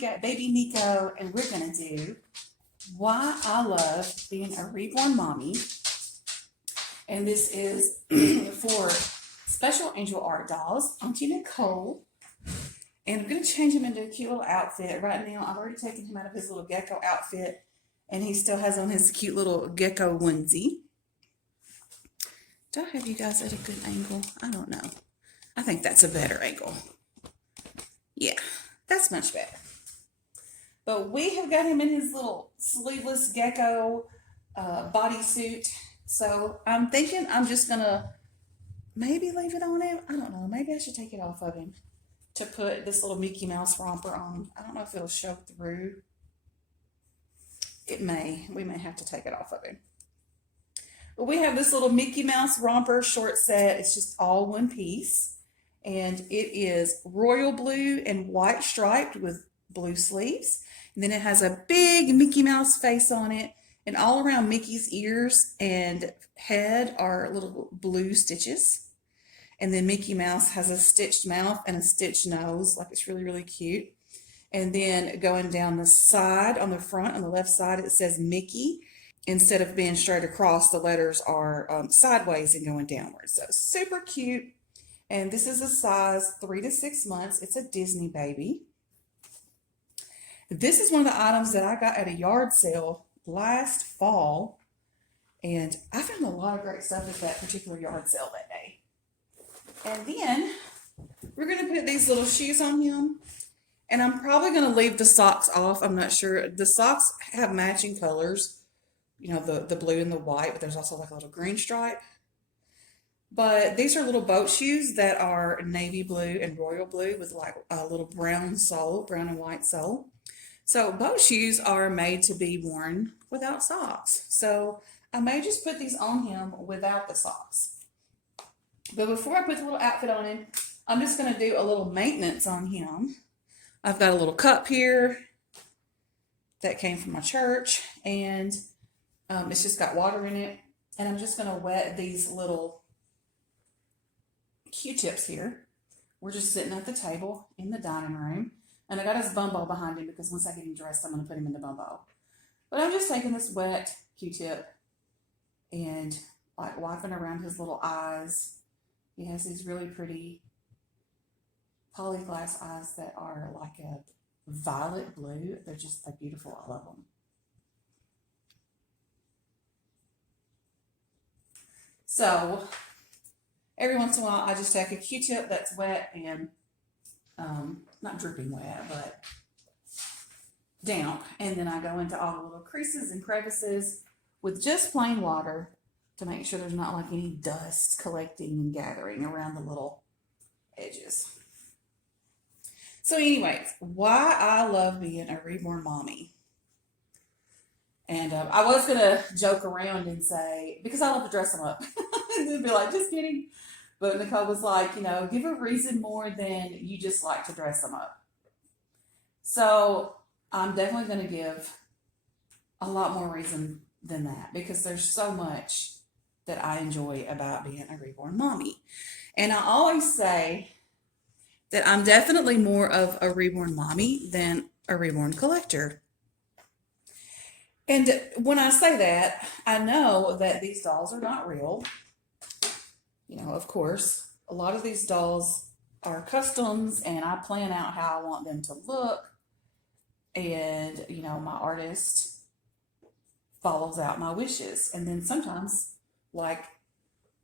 got baby Nico, and we're going to do why I love being a reborn mommy. And this is for Special Angel Art Dolls, Auntie Nicole. And I'm going to change him into a cute little outfit. Right now, I've already taken him out of his little gecko outfit, and he still has on his cute little gecko onesie. Do I have you guys at a good angle? I don't know. I think that's a better angle. Yeah, that's much better. But we have got him in his little sleeveless gecko bodysuit. So I'm thinking I'm just going to maybe leave it on him. I don't know. Maybe I should take it off of him to put this little Mickey Mouse romper on. I don't know if it'll show through. It may. We may have to take it off of him. But we have this little Mickey Mouse romper short set. It's just all one piece. And it is royal blue and white striped with blue sleeves. And then it has a big Mickey Mouse face on it. And all around Mickey's ears and head are little blue stitches. And then Mickey Mouse has a stitched mouth and a stitched nose. Like, it's really, really cute. And then going down the side, on the front, on the left side, it says Mickey. Instead of being straight across, the letters are sideways and going downwards. So super cute. And this is a size 3 to 6 months. It's a Disney baby. This is one of the items that I got at a yard sale last fall. And I found a lot of great stuff at that particular yard sale that day. And then we're going to put these little shoes on him. And I'm probably going to leave the socks off. I'm not sure. The socks have matching colors. You know, the blue and the white, but there's also like a little green stripe. But these are little boat shoes that are navy blue and royal blue with like a little brown sole, brown and white sole. So boat shoes are made to be worn without socks. So I may just put these on him without the socks. But before I put the little outfit on him, I'm just going to do a little maintenance on him. I've got a little cup here that came from my church, and it's just got water in it. And I'm just going to wet these little Q-tips here. We're just sitting at the table in the dining room, and I got his bumbo behind him because once I get him dressed, I'm going to put him in the bumbo. But I'm just taking this wet Q-tip and like wiping around his little eyes. He has these really pretty polyglass eyes that are like a violet blue. They're beautiful. I love them. So every once in a while, I just take a Q-tip that's wet and not dripping wet, but damp. And then I go into all the little creases and crevices with just plain water to make sure there's not like any dust collecting and gathering around the little edges. So anyways, why I love being a reborn mommy. And I was going to joke around and say, because I love to dress them up. And be like, just kidding. But Nicole was like, give a reason more than you just like to dress them up. So I'm definitely going to give a lot more reason than that, because there's so much that I enjoy about being a reborn mommy. And I always say that I'm definitely more of a reborn mommy than a reborn collector. And when I say that, I know that these dolls are not real. Of course, a lot of these dolls are customs, and I plan out how I want them to look. And, my artist follows out my wishes. And then sometimes, like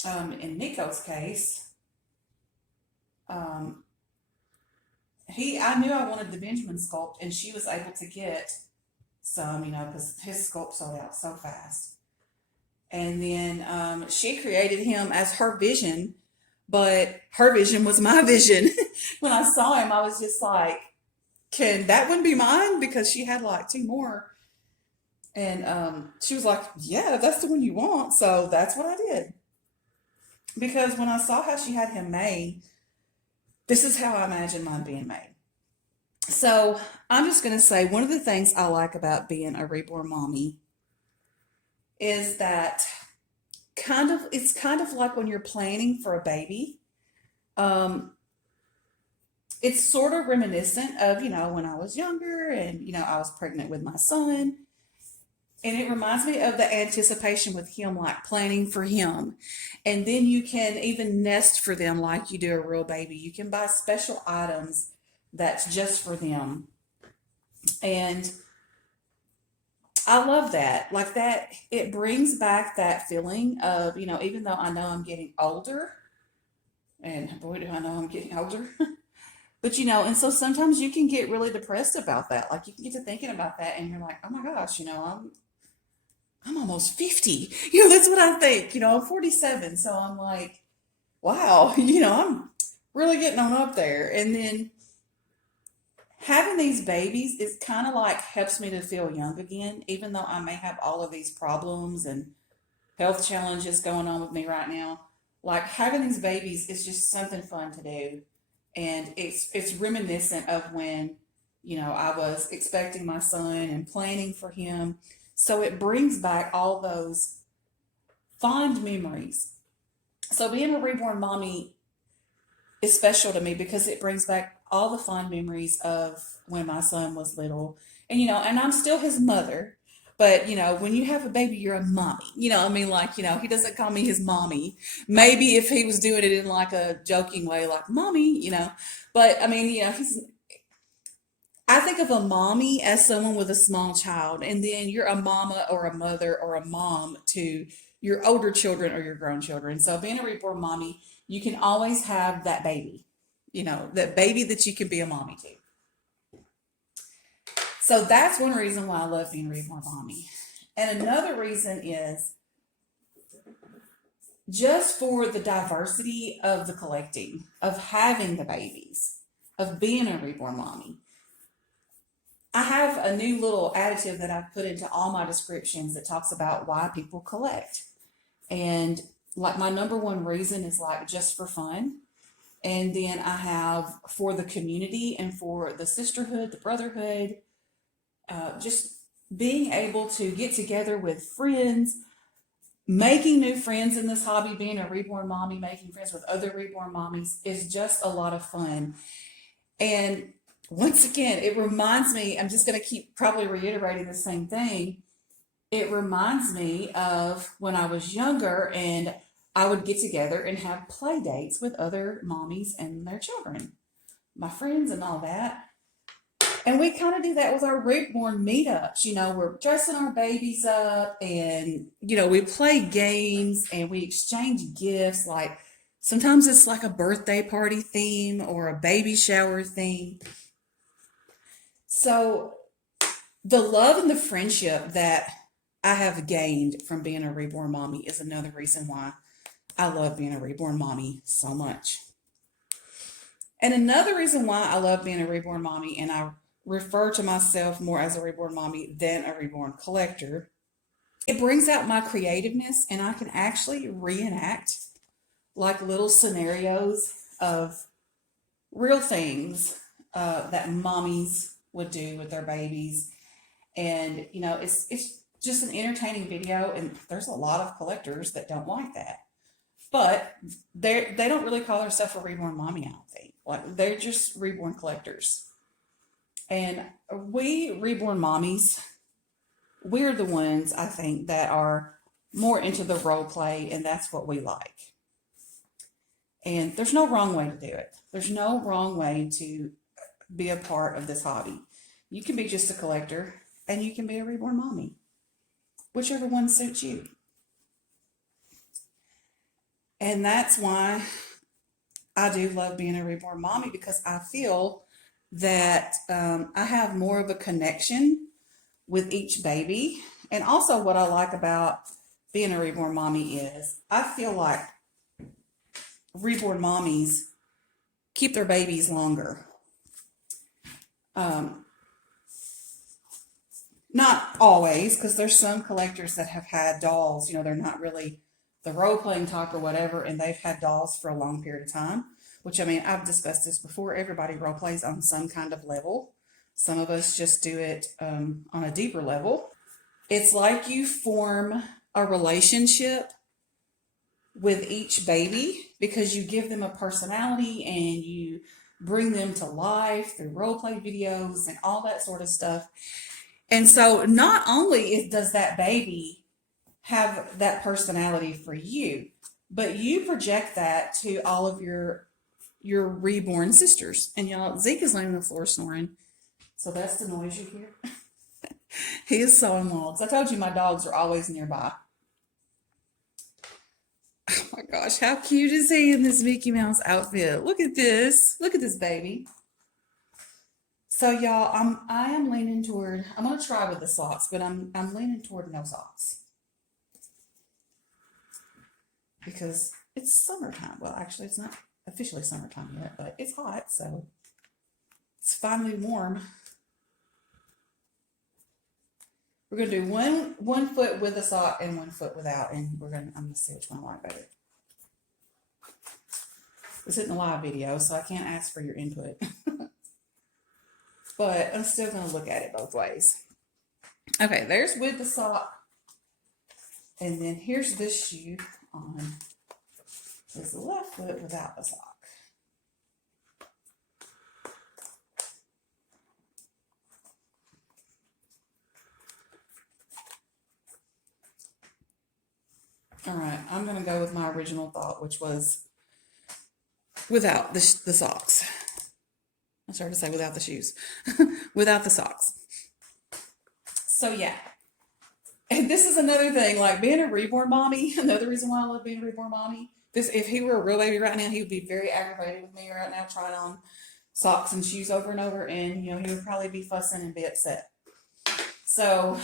in Nico's case, I knew I wanted the Benjamin sculpt, and she was able to get some, because his sculpt sold out so fast. And then she created him as her vision, but her vision was my vision. When I saw him, I was just like, can that one be mine? Because she had like 2 more. And she was like, yeah, that's the one you want. So that's what I did. Because when I saw how she had him made, this is how I imagined mine being made. So I'm just going to say one of the things I like about being a reborn mommy is that it's kind of like when you're planning for a baby. it's sort of reminiscent of, when I was younger and, I was pregnant with my son. And it reminds me of the anticipation with him, like planning for him. And then you can even nest for them like you do a real baby. You can buy special items that's just for them. And I love that. Like that, it brings back that feeling of, even though I know I'm getting older, and boy, do I know I'm getting older. But and so sometimes you can get really depressed about that. Like you can get to thinking about that and you're like, oh my gosh, I'm almost 50. That's what I think. I'm 47. So I'm like, wow, I'm really getting on up there. And then having these babies is kind of like helps me to feel young again, even though I may have all of these problems and health challenges going on with me right now. Like having these babies is just something fun to do. And it's reminiscent of when, I was expecting my son and planning for him. So it brings back all those fond memories. So being a reborn mommy is special to me because it brings back all the fond memories of when my son was little. And, and I'm still his mother. But, when you have a baby, you're a mommy. I mean, like, he doesn't call me his mommy. Maybe if he was doing it in like a joking way, like, mommy, But, I mean, I think of a mommy as someone with a small child. And then you're a mama or a mother or a mom to your older children or your grown children. So being a reborn mommy, you can always have that baby, that baby that you can be a mommy to. So that's one reason why I love being a reborn mommy. And another reason is just for the diversity of the collecting, of having the babies, of being a reborn mommy. I have a new little additive that I've put into all my descriptions that talks about why people collect. And like my number one reason is like just for fun. And then I have for the community and for the sisterhood, the brotherhood, just being able to get together with friends, making new friends in this hobby, being a reborn mommy, making friends with other reborn mommies is just a lot of fun. And once again, it reminds me, I'm just going to keep probably reiterating the same thing. It reminds me of when I was younger and I would get together and have play dates with other mommies and their children, my friends and all that. And we kind of do that with our reborn meetups. We're dressing our babies up and, we play games and we exchange gifts. Like sometimes it's like a birthday party theme or a baby shower theme. So the love and the friendship that I have gained from being a reborn mommy is another reason why I love being a reborn mommy so much. And another reason why I love being a reborn mommy, and I refer to myself more as a reborn mommy than a reborn collector, it brings out my creativeness and I can actually reenact like little scenarios of real things that mommies would do with their babies. And, it's just an entertaining video. And there's a lot of collectors that don't like that. But they don't really call themselves a reborn mommy, I don't think. Like they're just reborn collectors. And we reborn mommies, we're the ones I think that are more into the role play, and that's what we like. And there's no wrong way to do it. There's no wrong way to be a part of this hobby. You can be just a collector and you can be a reborn mommy, whichever one suits you. And that's why I do love being a reborn mommy, because I feel that I have more of a connection with each baby. And also what I like about being a reborn mommy is I feel like reborn mommies keep their babies longer. Not always, because there's some collectors that have had dolls, they're not really the role-playing type or whatever, and they've had dolls for a long period of time, which, I've discussed this before. Everybody role-plays on some kind of level. Some of us just do it on a deeper level. It's like you form a relationship with each baby because you give them a personality and you bring them to life through role play videos and all that sort of stuff. And so not only does that baby have that personality for you, but you project that to all of your reborn sisters. And y'all, Zeke is laying on the floor snoring. So that's the noise you hear. He is sawing logs. I told you my dogs are always nearby. Oh my gosh, how cute is he in this Mickey Mouse outfit? Look at this. Look at this baby. So y'all, I am leaning toward, I'm gonna try with the socks, but I'm leaning toward no socks. Because it's summertime. Well, actually it's not officially summertime yet, but it's hot, so it's finally warm. We're gonna do one foot with a sock and 1 foot without, and I'm gonna see which one I like better. This isn't a live video, so I can't ask for your input. But I'm still gonna look at it both ways. Okay, there's with the sock. And then here's this shoe on this left foot without the sock. All right, I'm gonna go with my original thought, which was without the socks. I started to say without the shoes, without the socks. So yeah, and this is another thing, like being a reborn mommy. Another reason why I love being a reborn mommy. If he were a real baby right now, he would be very aggravated with me right now, trying on socks and shoes over and over, and he would probably be fussing and be upset. So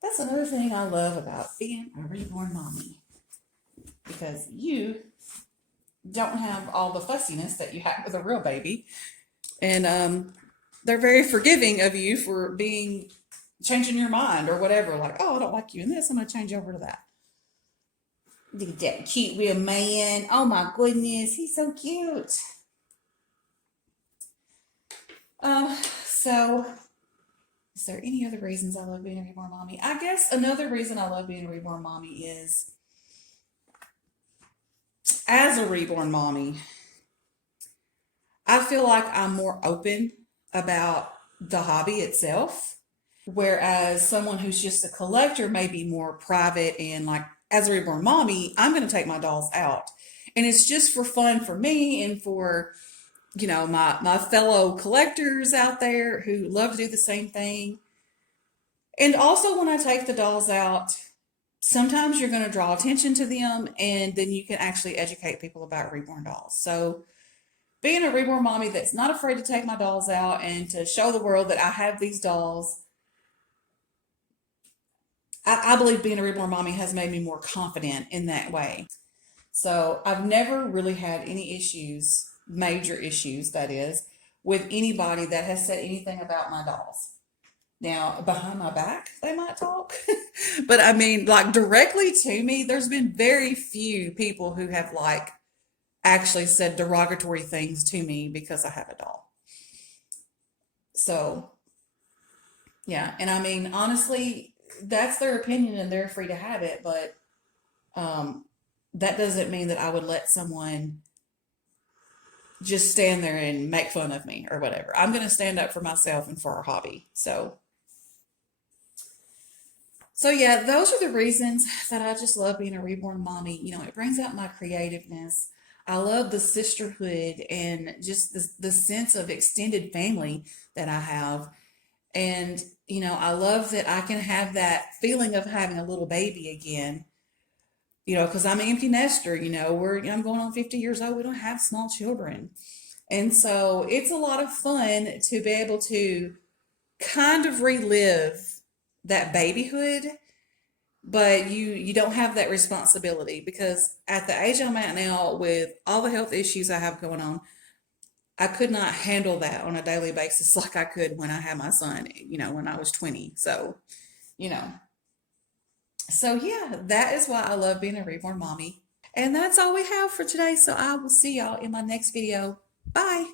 that's another thing I love about being a reborn mommy, because you don't have all the fussiness that you have with a real baby, and they're very forgiving of you for changing your mind or whatever. Like, oh, I don't like you in this, I'm gonna change over to that. Look at that cute real man. Oh my goodness, he's so cute. So is there any other reasons I love being a reborn mommy? I guess another reason I love being a reborn mommy is, as a reborn mommy, I feel like I'm more open about the hobby itself, whereas someone who's just a collector may be more private, and like, as a reborn mommy, I'm going to take my dolls out, and it's just for fun for me and for my fellow collectors out there who love to do the same thing. And also, when I take the dolls out, sometimes you're going to draw attention to them, and then you can actually educate people about reborn dolls. So being a reborn mommy that's not afraid to take my dolls out and to show the world that I have these dolls, I believe being a reborn mommy has made me more confident in that way. So I've never really had any issues, major issues that is, with anybody that has said anything about my dolls. Now, behind my back, they might talk, but I mean, like, directly to me, there's been very few people who have like actually said derogatory things to me because I have a doll. So yeah, and I mean, honestly, that's their opinion and they're free to have it, but that doesn't mean that I would let someone just stand there and make fun of me or whatever. I'm going to stand up for myself and for our hobby. So yeah, those are the reasons that I just love being a reborn mommy. It brings out my creativeness. I love the sisterhood and just the sense of extended family that I have. And, I love that I can have that feeling of having a little baby again, because I'm an empty nester, I'm going on 50 years old. We don't have small children. And so it's a lot of fun to be able to kind of relive that babyhood, but you don't have that responsibility, because at the age I'm at now, with all the health issues I have going on, I could not handle that on a daily basis like I could when I had my son, when I was 20. So yeah, that is why I love being a reborn mommy. And that's all we have for today. So I will see y'all in my next video. Bye.